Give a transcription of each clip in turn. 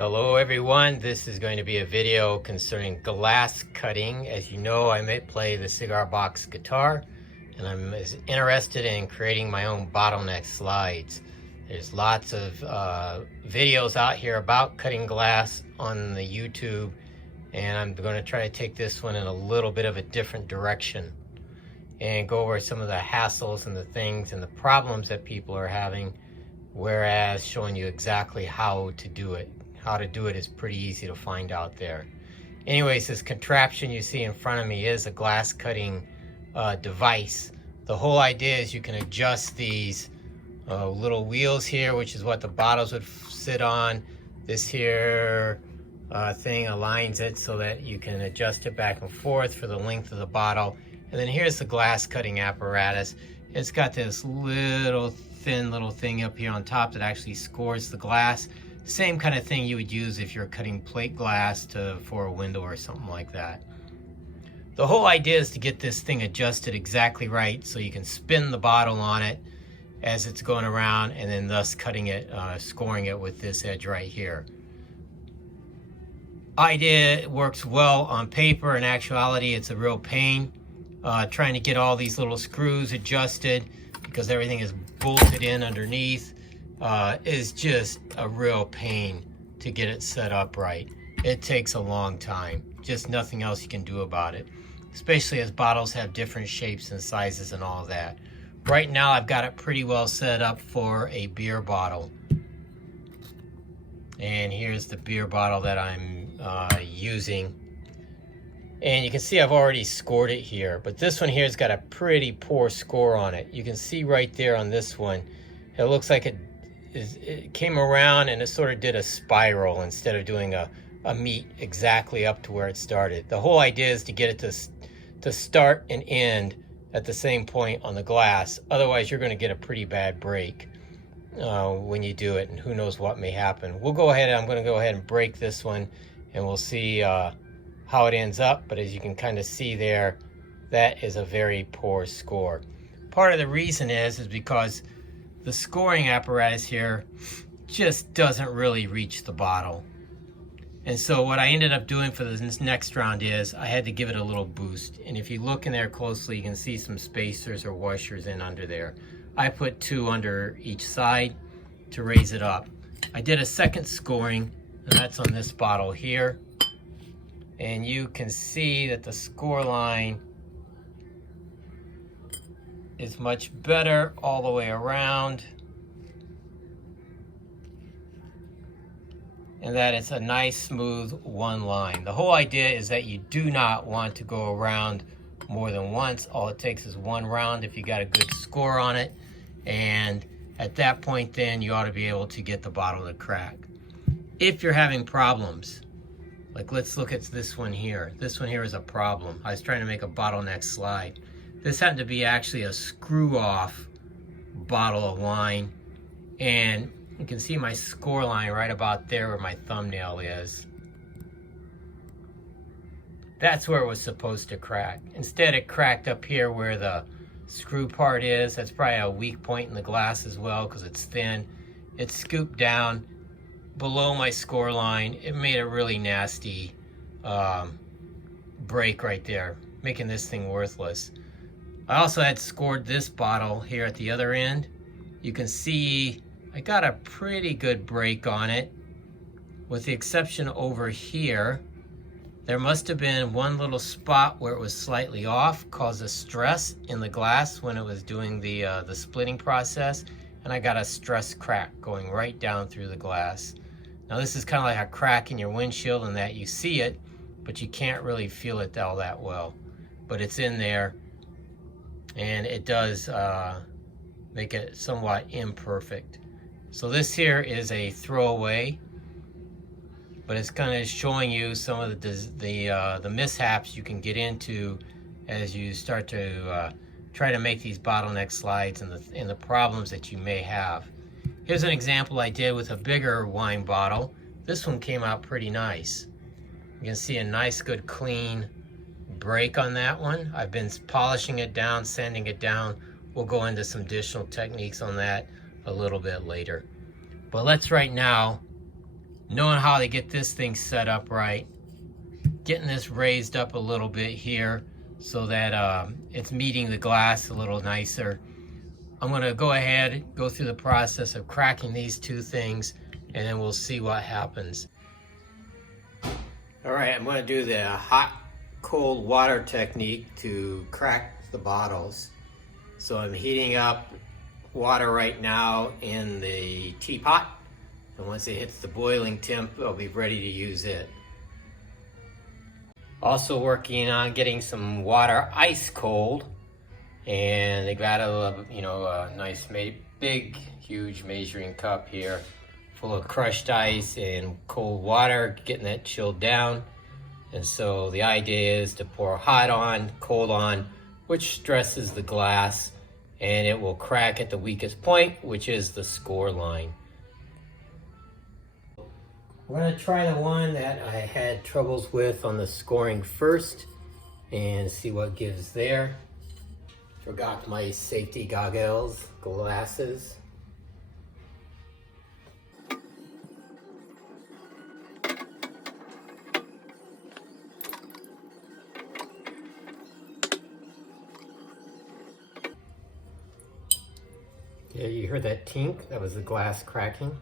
Hello everyone, this is going to be a video concerning glass cutting. As you know, I play the cigar box guitar and I'm interested in creating my own bottleneck slides. There's lots of videos out here about cutting glass on the YouTube, and I'm going to try to take this one in a little bit of a different direction and go over some of the hassles and the things and the problems that people are having, whereas showing you exactly how to do it. How to do it is pretty easy to find out there. Anyways, this contraption you see in front of me is a glass cutting device. The whole idea is you can adjust these little wheels here, which is what the bottles would sit on. This here thing aligns it so that you can adjust it back and forth for the length of the bottle. And then here's the glass cutting apparatus. It's got this little thin little thing up here on top that actually scores the glass. Same kind of thing you would use if you're cutting plate glass for a window or something like that. The whole idea is to get this thing adjusted exactly right so you can spin the bottle on it as it's going around, and then thus cutting it, scoring it with this edge right here. Idea works well on paper. In actuality, it's a real pain trying to get all these little screws adjusted because everything is bolted in underneath. Is just a real pain to get it set up right. It takes a long time. Just nothing else you can do about it, especially as bottles have different shapes and sizes and all that. Right now I've got it pretty well set up for a beer bottle, and here's the beer bottle that I'm using, and you can see I've already scored it here, but this one here has got a pretty poor score on it. You can see right there on this one, it looks like it came around and it sort of did a spiral instead of doing a meet exactly up to where it started. The whole idea is to get it to start and end at the same point on the glass. Otherwise, you're going to get a pretty bad break when you do it, and who knows what may happen. I'm going to go ahead and break this one, and we'll see how it ends up. But as you can kind of see there, that is a very poor score. Part of the reason is because the scoring apparatus here just doesn't really reach the bottle. And so what I ended up doing for this next round is I had to give it a little boost. And if you look in there closely, you can see some spacers or washers in under there. I put 2 under each side to raise it up. I did a second scoring, and that's on this bottle here. And you can see that the score line is much better all the way around, and that it's a nice smooth one line. The whole idea is that you do not want to go around more than once. All it takes is one round if you got a good score on it, and at that point then you ought to be able to get the bottle to crack. If you're having problems, like let's look at this one here. This one here is a problem. I was trying to make a bottleneck slide. This happened to be actually a screw-off bottle of wine, and you can see my score line right about there where my thumbnail is. That's where it was supposed to crack. Instead, it cracked up here where the screw part is. That's probably a weak point in the glass as well because it's thin. It scooped down below my score line. It made a really nasty break right there, making this thing worthless. I also had scored this bottle here at the other end. You can see I got a pretty good break on it, with the exception over here. There must have been one little spot where it was slightly off, caused a stress in the glass when it was doing the splitting process, and I got a stress crack going right down through the glass. Now this is kind of like a crack in your windshield in that you see it, but you can't really feel it all that well. But it's in there, and it does make it somewhat imperfect. So this here is a throwaway, but it's kind of showing you some of the mishaps you can get into as you start to try to make these bottleneck slides and the problems that you may have. Here's an example I did with a bigger wine bottle. This one came out pretty nice. You can see a nice good clean break on that one. I've been polishing it down, sanding it down. We'll go into some additional techniques on that a little bit later. But let's right now knowing how to get this thing set up right, getting this raised up a little bit here so that it's meeting the glass a little nicer. I'm going to go ahead, go through the process of cracking these two things, and then we'll see what happens. All right, I'm going to do the hot, cold water technique to crack the bottles. So I'm heating up water right now in the teapot, and once it hits the boiling temp, I'll be ready to use it. Also working on getting some water ice cold, and I got a nice big huge measuring cup here full of crushed ice and cold water, getting that chilled down. And so the idea is to pour hot on, cold on, which stresses the glass, and it will crack at the weakest point, which is the score line. We're going to try the one that I had troubles with on the scoring first and see what gives there. Forgot my safety goggles, glasses. Yeah, you heard that tink? That was the glass cracking.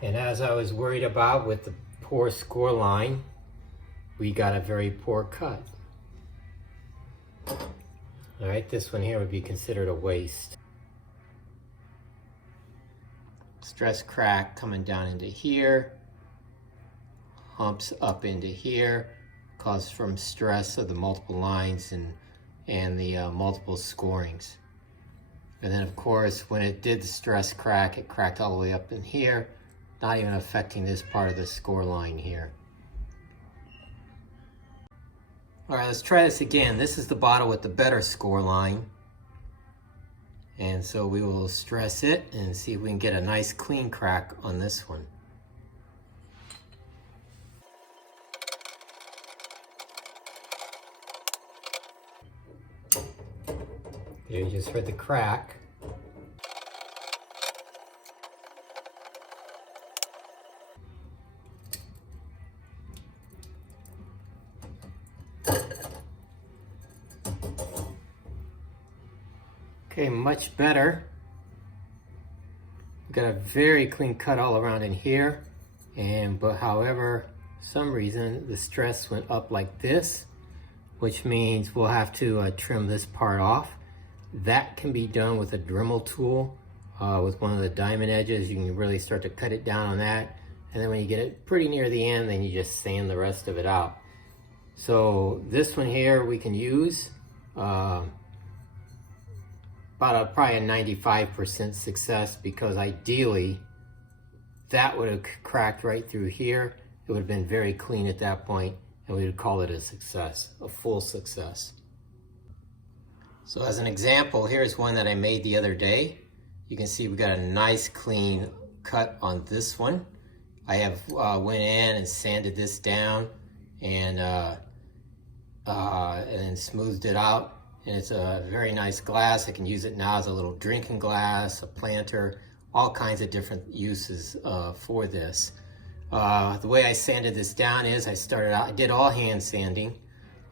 And as I was worried about with the poor score line, we got a very poor cut. All right, this one here would be considered a waste. Stress crack coming down into here, humps up into here, caused from stress of the multiple lines and the multiple scorings. And then of course, when it did the stress crack, it cracked all the way up in here, not even affecting this part of the score line here. All right, let's try this again. This is the bottle with the better score line. And so we will stress it and see if we can get a nice clean crack on this one. You just heard the crack. Okay, much better. We've got a very clean cut all around in here, but however, some reason the stress went up like this, which means we'll have to trim this part off. That can be done with a Dremel tool, with one of the diamond edges. You can really start to cut it down on that, and then when you get it pretty near the end, then you just sand the rest of it out. So this one here we can use probably a 95% success, because ideally that would have cracked right through here. It would have been very clean at that point, and we would call it a success, a full success. So as an example, here's one that I made the other day. You can see we got a nice clean cut on this one. I have went in and sanded this down and then smoothed it out. And it's a very nice glass. I can use it now as a little drinking glass, a planter, all kinds of different uses for this. The way I sanded this down is I did all hand sanding.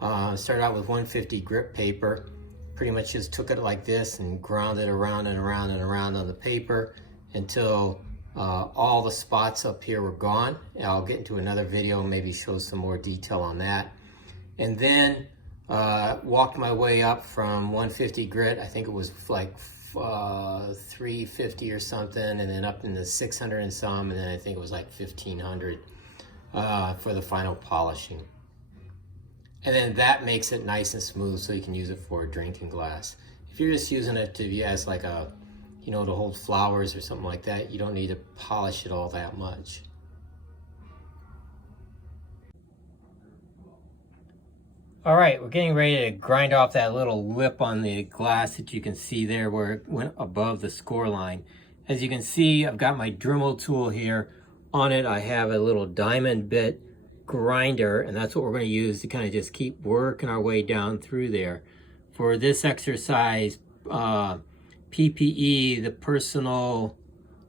Started out with 150 grit paper. Pretty much just took it like this and ground it around and around and around on the paper until all the spots up here were gone. And I'll get into another video, maybe show some more detail on that. And then walked my way up from 150 grit, I think it was like 350 or something, and then up into 600 and some, and then I think it was like 1500 for the final polishing. And then that makes it nice and smooth so you can use it for a drinking glass. If you're just using it to as like a, to hold flowers or something like that, you don't need to polish it all that much. All right, we're getting ready to grind off that little lip on the glass that you can see there where it went above the score line. As you can see, I've got my Dremel tool here. On it, I have a little diamond bit, grinder, and that's what we're going to use to kind of just keep working our way down through there. For this exercise, PPE, the personal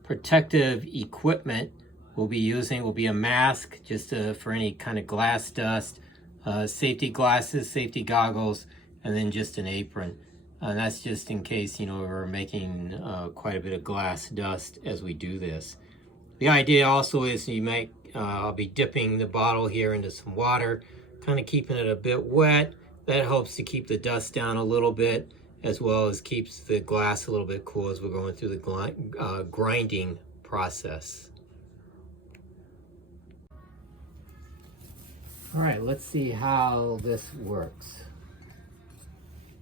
protective equipment we'll be using will be a mask just for any kind of glass dust, safety glasses, safety goggles, and then just an apron. And that's just in case, you know, we're making quite a bit of glass dust as we do this. The idea also is I'll be dipping the bottle here into some water, kind of keeping it a bit wet. That helps to keep the dust down a little bit, as well as keeps the glass a little bit cool as we're going through the grinding process. All right, let's see how this works.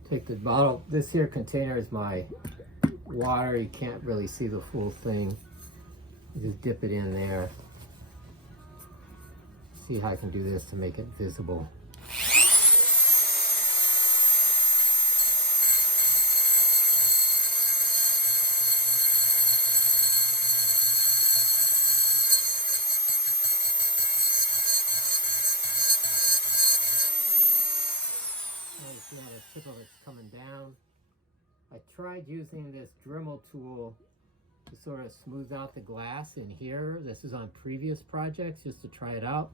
Take the bottle. This here container is my water. You can't really see the full thing. You just dip it in there. See how I can do this to make it visible. See how the tip of it's coming down. I tried using this Dremel tool to sort of smooth out the glass in here. This is on previous projects just to try it out.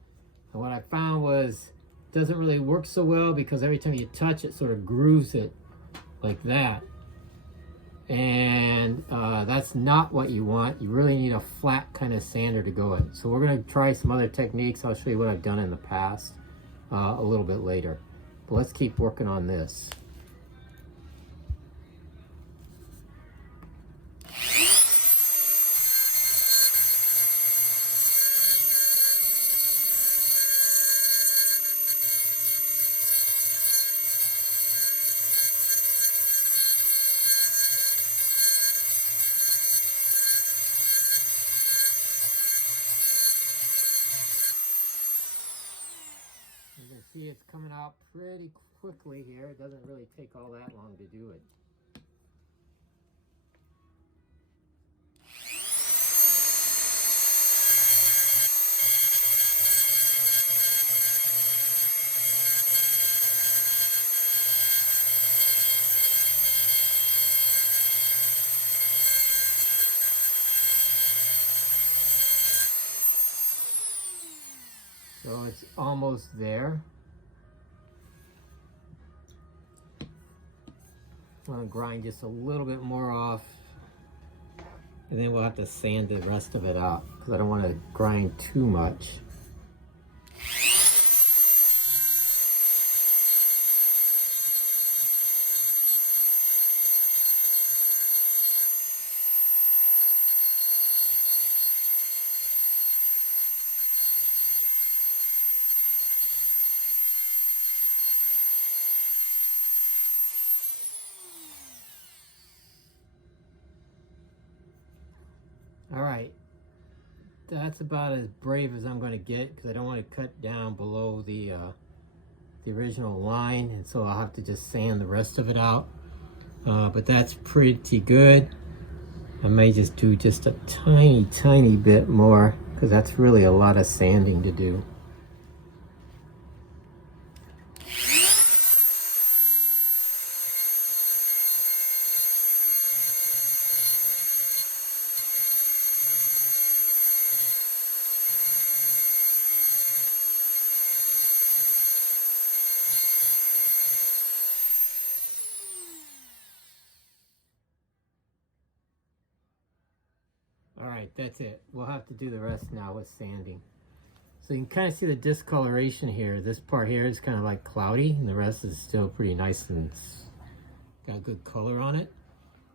And what I found was it doesn't really work so well because every time you touch it sort of grooves it like that. And that's not what you want. You really need a flat kind of sander to go in. So we're going to try some other techniques. I'll show you what I've done in the past a little bit later. But let's keep working on this. You can see it's coming out pretty quickly here. It doesn't really take all that long to do it. So it's almost there. I'm going to grind just a little bit more off, and then we'll have to sand the rest of it out because I don't want to grind too much. All right, that's about as brave as I'm going to get because I don't want to cut down below the original line, and so I'll have to just sand the rest of it out. But that's pretty good. I may just do just a tiny bit more because that's really a lot of sanding to do. All right, that's it. We'll have to do the rest now with sanding. So you can kind of see the discoloration here. This part here is kind of like cloudy, and the rest is still pretty nice and got good color on it.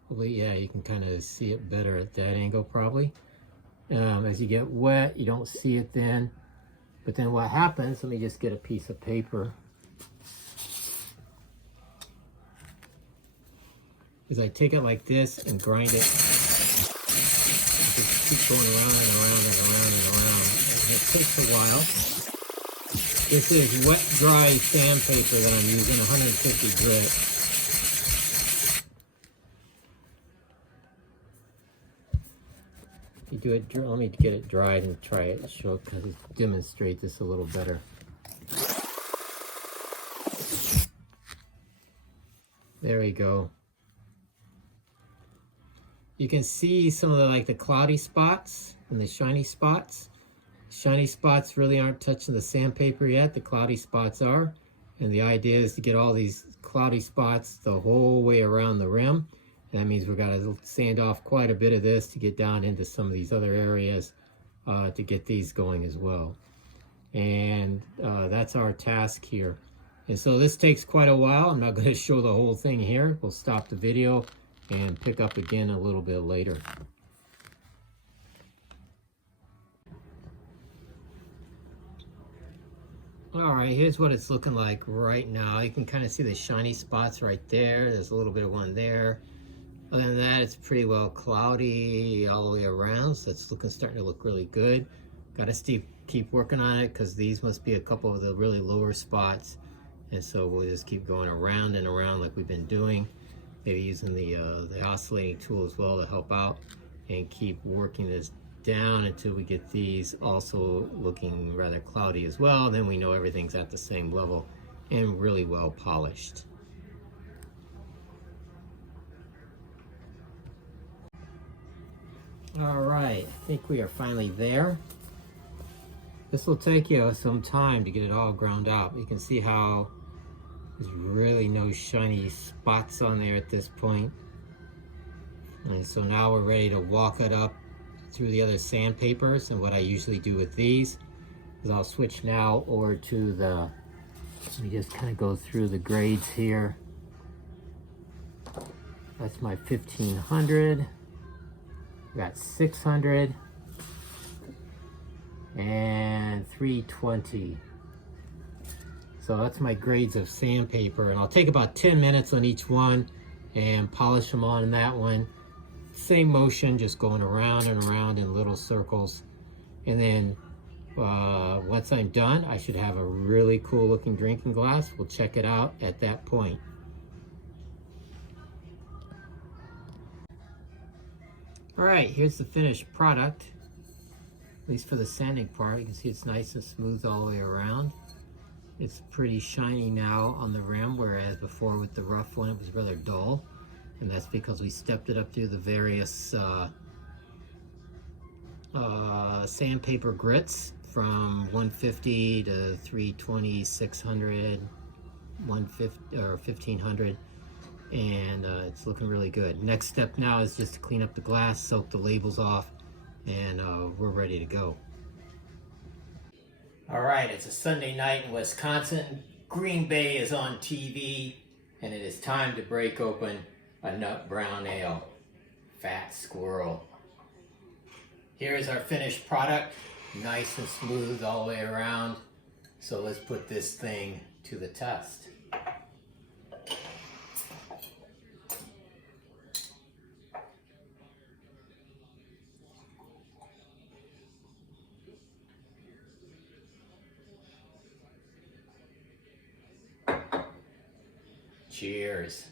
Hopefully, yeah, you can kind of see it better at that angle probably. As you get wet, you don't see it then. But then what happens, let me just get a piece of paper, is I take it like this and grind it. Just keep going around and around and around and around. And it takes a while. This is wet, dry sandpaper that I'm using, 150 grit. You do it. Let me get it dried and try it. Show because demonstrate this a little better. There we go. You can see some of the cloudy spots and the shiny spots. Shiny spots really aren't touching the sandpaper yet. The cloudy spots are. And the idea is to get all these cloudy spots the whole way around the rim. And that means we've got to sand off quite a bit of this to get down into some of these other areas to get these going as well. And that's our task here. And so this takes quite a while. I'm not going to show the whole thing here. We'll stop the video and pick up again a little bit later. All right, here's what it's looking like right now. You can kind of see the shiny spots right there. There's a little bit of one there. Other than that, it's pretty well cloudy all the way around, so it's starting to look really good. Got to keep working on it because these must be a couple of the really lower spots. And so we'll just keep going around and around like we've been doing. Maybe using the oscillating tool as well to help out, and keep working this down until we get these also looking rather cloudy as well. Then we know everything's at the same level and really well polished. All right, I think we are finally there. This will take you some time to get it all ground out. You can see how there's really no shiny spots on there at this point. And so now we're ready to walk it up through the other sandpapers. And what I usually do with these is I'll switch now over to let me just kind of go through the grades here. That's my 1500. We got 600 and 320. So that's my grades of sandpaper, and I'll take about 10 minutes on each one and polish them on that one. Same motion, just going around and around in little circles. And then once I'm done, I should have a really cool looking drinking glass. We'll check it out at that point. All right, here's the finished product. At least for the sanding part, you can see it's nice and smooth all the way around. It's pretty shiny now on the rim, whereas before with the rough one, it was rather dull. And that's because we stepped it up through the various sandpaper grits from 150 to 320, 600, 150 or 1500. And it's looking really good. Next step now is just to clean up the glass, soak the labels off, and we're ready to go. All right, it's a Sunday night in Wisconsin. Green Bay is on TV, and it is time to break open a nut brown ale. Fat Squirrel. Here is our finished product, nice and smooth all the way around. So let's put this thing to the test. Cheers.